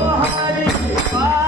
Oh, honey,